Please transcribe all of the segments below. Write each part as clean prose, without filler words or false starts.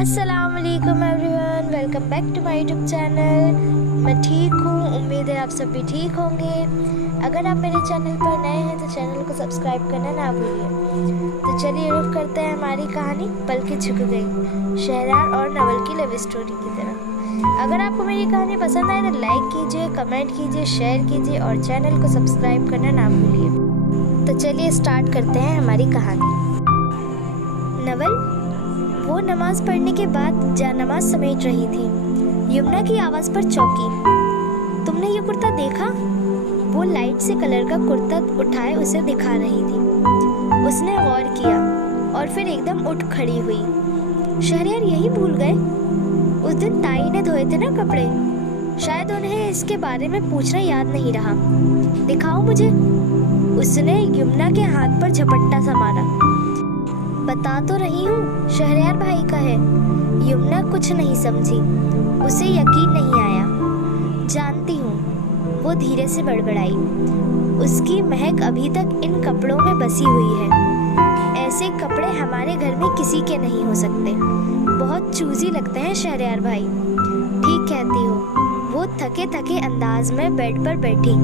अस्सलाम वालेकुम everyone, welcome back to my YouTube channel. मैं ठीक हूँ, उम्मीद है आप सब भी ठीक होंगे। अगर आप मेरे चैनल पर नए हैं तो चैनल को सब्सक्राइब करना ना भूलिए। तो चलिए रुख करते हैं हमारी कहानी पल की झुक गई, शहरयार और नवल की लव स्टोरी की तरफ। अगर आपको मेरी कहानी पसंद आए तो लाइक कीजिए, कमेंट कीजिए, शेयर कीजिए और चैनल को सब्सक्राइब करना ना भूलिए। तो चलिए स्टार्ट करते हैं हमारी कहानी। नवल वो नमाज पढ़ने के बाद जानमाज समेट रही थी। यमुना की आवाज़ पर चौंकी। तुमने ये कुर्ता देखा? वो लाइट से कलर का कुर्ता उठाए उसे दिखा रही थी। उसने गौर किया और फिर एकदम उठ खड़ी हुई। शहरयार यही भूल गए? उस दिन ताई ने धोए थे ना कपड़े, शायद उन्हें इसके बारे में पूछना याद नहीं रहा। दिखाओ मुझे। उसने यमुना के हाथ पर झपट्टा सा मारा। बता तो रही हूँ, शहरयार भाई का है। यमुना कुछ नहीं समझी, उसे यकीन नहीं आया। जानती हूँ, वो धीरे से बड़बड़ाई। उसकी महक अभी तक इन कपड़ों में बसी हुई है। ऐसे कपड़े हमारे घर में किसी के नहीं हो सकते। बहुत चूजी लगते हैं शहरयार भाई। ठीक कहती हो। वो थके थके अंदाज में बेड पर बैठी।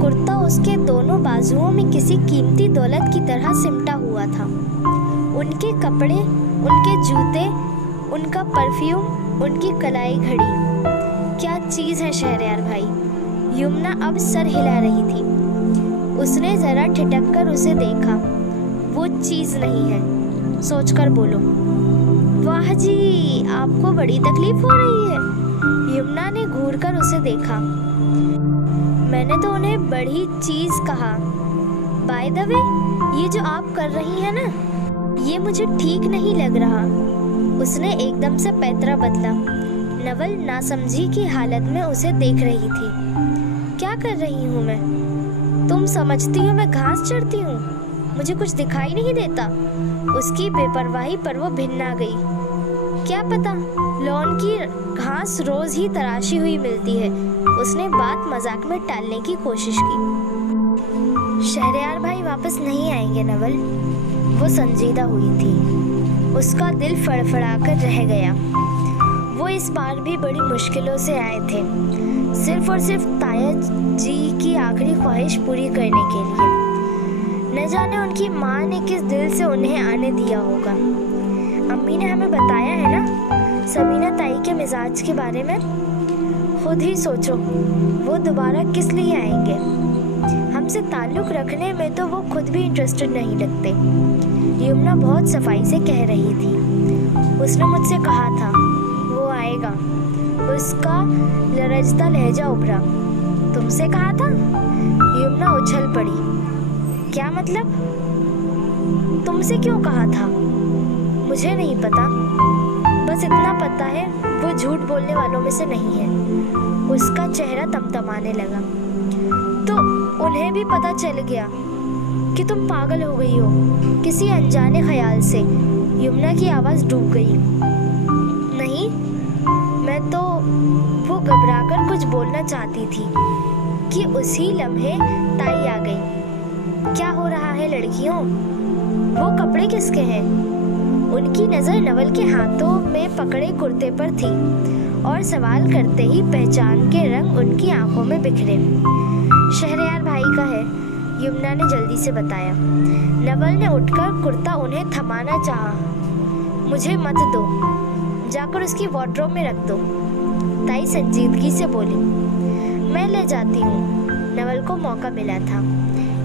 कुर्ता उसके दोनों बाजुओं में किसी कीमती दौलत की तरह सिमटा हुआ था। उनके कपड़े, उनके जूते, उनका परफ्यूम, उनकी कलाई घड़ी, क्या चीज़ है शहरयार भाई। यमुना अब सर हिला रही थी। उसने जरा ठिठक कर उसे देखा। वो चीज़ नहीं है, सोचकर बोलो। वाह जी, आपको बड़ी तकलीफ हो रही है। यमुना ने घूर कर उसे देखा। मैंने तो उन्हें बड़ी चीज़ कहा। बाय द वे, ये जो आप कर रही हैं ना, ये मुझे ठीक नहीं लग रहा। उसने एकदम से पैतरा बदला। नवल नासमझी की हालत में उसे देख रही थी। क्या कर रही हूँ मैं? तुम समझती हो मैं घास चढ़ती हूँ? मुझे कुछ दिखाई नहीं देता? उसकी बेपरवाही पर वो भिन्न गई। क्या पता, लॉन की घास रोज ही तराशी हुई मिलती है। उसने बात मजाक में टालने की कोशिश की। शहरयार भाई वापस नहीं आएंगे नवल। वो संजीदा हुई थी। उसका दिल फड़फड़ाकर रह गया। वो इस बार भी बड़ी मुश्किलों से आए थे, सिर्फ और सिर्फ ताया जी की आखिरी ख्वाहिश पूरी करने के लिए। न जाने उनकी माँ ने किस दिल से उन्हें आने दिया होगा। अम्मी ने हमें बताया है ना सबीना ताई के मिजाज के बारे में। खुद ही सोचो, वो दोबारा किस लिए आएंगे? हमसे ताल्लुक़ रखने में तो वो खुद भी इंटरेस्टेड नहीं लगते। यमुना बहुत सफाई से कह रही थी। उसने मुझसे कहा था वो आएगा। उसका लरजता लहजा उभरा। तुमसे कहा था? यमुना उछल पड़ी। क्या मतलब? तुमसे क्यों कहा था? मुझे नहीं पता, बस इतना पता है वो झूठ बोलने वालों में से नहीं है। उसका चेहरा तमतमाने लगा। तो उन्हें भी पता चल गया कि तुम पागल हो गई हो किसी अनजाने ख्याल से। यमुना की आवाज़ डूब गई। नहीं, मैं तो। वो घबराकर कुछ बोलना चाहती थी कि उसी लम्हे ताई आ गई। क्या हो रहा है लड़कियों? वो कपड़े किसके हैं? उनकी नज़र नवल के हाथों में पकड़े कुर्ते पर थी और सवाल करते ही पहचान के रंग उनकी आंखों में बिखरे। शहरयार भाई का है, यमुना ने जल्दी से बताया। नवल ने उठकर कुर्ता उन्हें थमाना चाहा। मुझे मत दो, जाकर उसकी वार्डरोब में रख दो। ताई संजीदगी से बोली। मैं ले जाती हूँ। नवल को मौका मिला था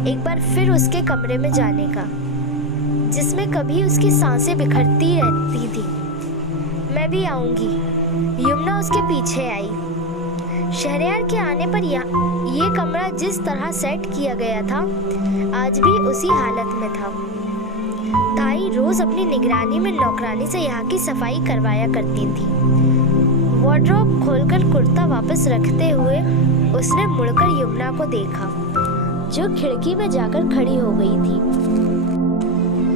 एक बार फिर उसके कमरे में जाने का, जिसमें कभी उसकी सांसें बिखरती रहती थी। मैं भी आऊँगी। यमुना उसके पीछे आई। शहरयार के आने पर ये कमरा जिस तरह सेट किया गया था, आज भी उसी हालत में था। ताई रोज अपनी निगरानी में नौकरानी से यहाँ की सफाई करवाया करती थी। वार्डरोब खोलकर कुर्ता वापस रखते हुए उसने मुड़कर यमुना को देखा, जो खिड़की में जाकर खड़ी हो गई थी।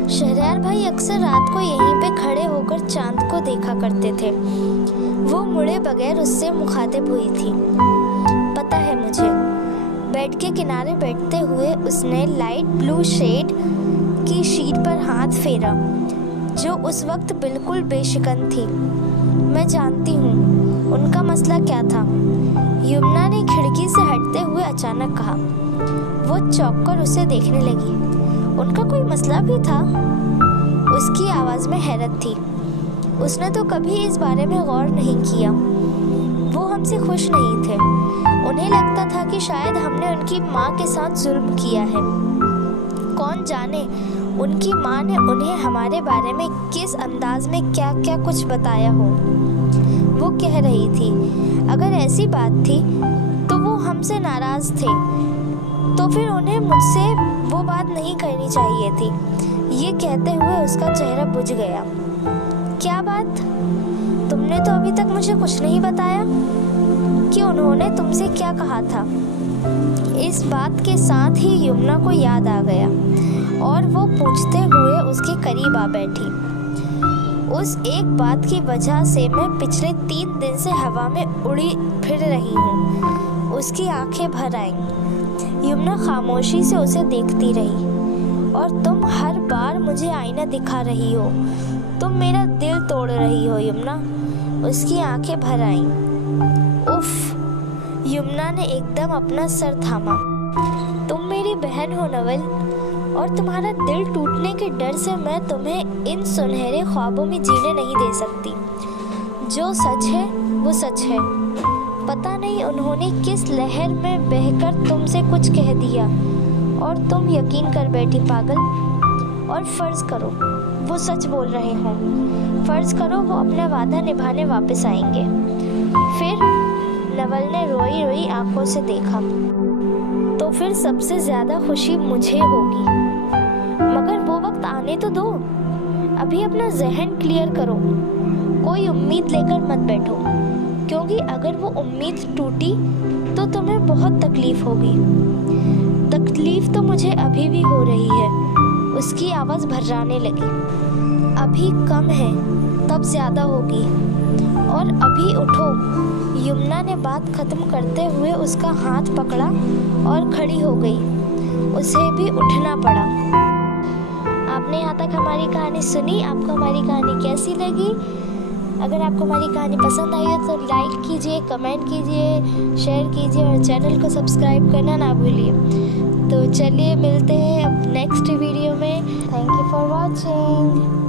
शहरयार भाई अक्सर रात को यहीं पे खड़े होकर चांद को देखा करते थे। वो मुड़े बगैर उससे मुखातिब हुई थी। पता है मुझे। बेड के किनारे बैठते हुए उसने लाइट ब्लू शेड की शीट पर हाथ फेरा। जो उस वक्त बिल्कुल बेशिकन थी। मैं जानती हूँ उनका मसला क्या था, यमुना ने खिड़की से हटते हुए अचानक कहा। वो चौंक कर उसे देखने लगी। उनका कोई मसला भी था? उसकी आवाज़ में हैरत थी। उसने तो कभी इस बारे में गौर नहीं किया। वो हमसे खुश नहीं थे। उन्हें लगता था कि शायद हमने उनकी माँ के साथ जुल्म किया है। कौन जाने उनकी माँ ने उन्हें हमारे बारे में किस अंदाज में क्या क्या कुछ बताया हो। वो कह रही थी अगर ऐसी बात थी तो वो हमसे नाराज़ थे, तो फिर उन्हें मुझसे वो बात नहीं करनी चाहिए थी। ये कहते हुए उसका चेहरा बुझ गया। क्या बात? तुमने तो अभी तक मुझे कुछ नहीं बताया कि उन्होंने तुमसे क्या कहा था। इस बात के साथ ही यमुना को याद आ गया और वो पूछते हुए उसके करीब आ बैठी। उस एक बात की वजह से मैं पिछले 3 दिन से हवा में उड़ी फिर रही हूँ। उसकी आंखें भर आईं। यमुना खामोशी से उसे देखती रही। और तुम हर बार मुझे आईना दिखा रही हो, तुम मेरा दिल तोड़ रही हो यमुना। उसकी आंखें भर आईं। उफ! यमुना ने एकदम अपना सर थामा। तुम मेरी बहन हो नवल, और तुम्हारा दिल टूटने के डर से मैं तुम्हें इन सुनहरे ख्वाबों में जीने नहीं दे सकती। जो सच है वो सच है। पता नहीं उन्होंने किस लहर में बहकर तुमसे कुछ कह दिया और तुम यकीन कर बैठी पागल। और फर्ज करो वो सच बोल रहे हों, फर्ज करो वो अपना वादा निभाने वापस आएंगे। फिर नवल ने रोई रोई आंखों से देखा। तो फिर सबसे ज़्यादा खुशी मुझे होगी, मगर वो वक्त आने तो दो। अभी अपना जहन क्लियर करो, कोई उम्मीद लेकर मत बैठो, क्योंकि अगर वो उम्मीद टूटी तो तुम्हें बहुत तकलीफ होगी। तकलीफ तो मुझे अभी भी हो रही है। उसकी आवाज़ भर्राने लगी। अभी कम है, तब ज़्यादा होगी। और अभी उठो। यमुना ने बात ख़त्म करते हुए उसका हाथ पकड़ा और खड़ी हो गई। उसे भी उठना पड़ा। आपने यहाँ तक हमारी कहानी सुनी। आपको हमारी कहानी कैसी लगी? अगर आपको हमारी कहानी पसंद आई है तो लाइक कीजिए, कमेंट कीजिए, शेयर कीजिए और चैनल को सब्सक्राइब करना ना भूलिए। तो चलिए मिलते हैं अब नेक्स्ट वीडियो में। Thank you for watching.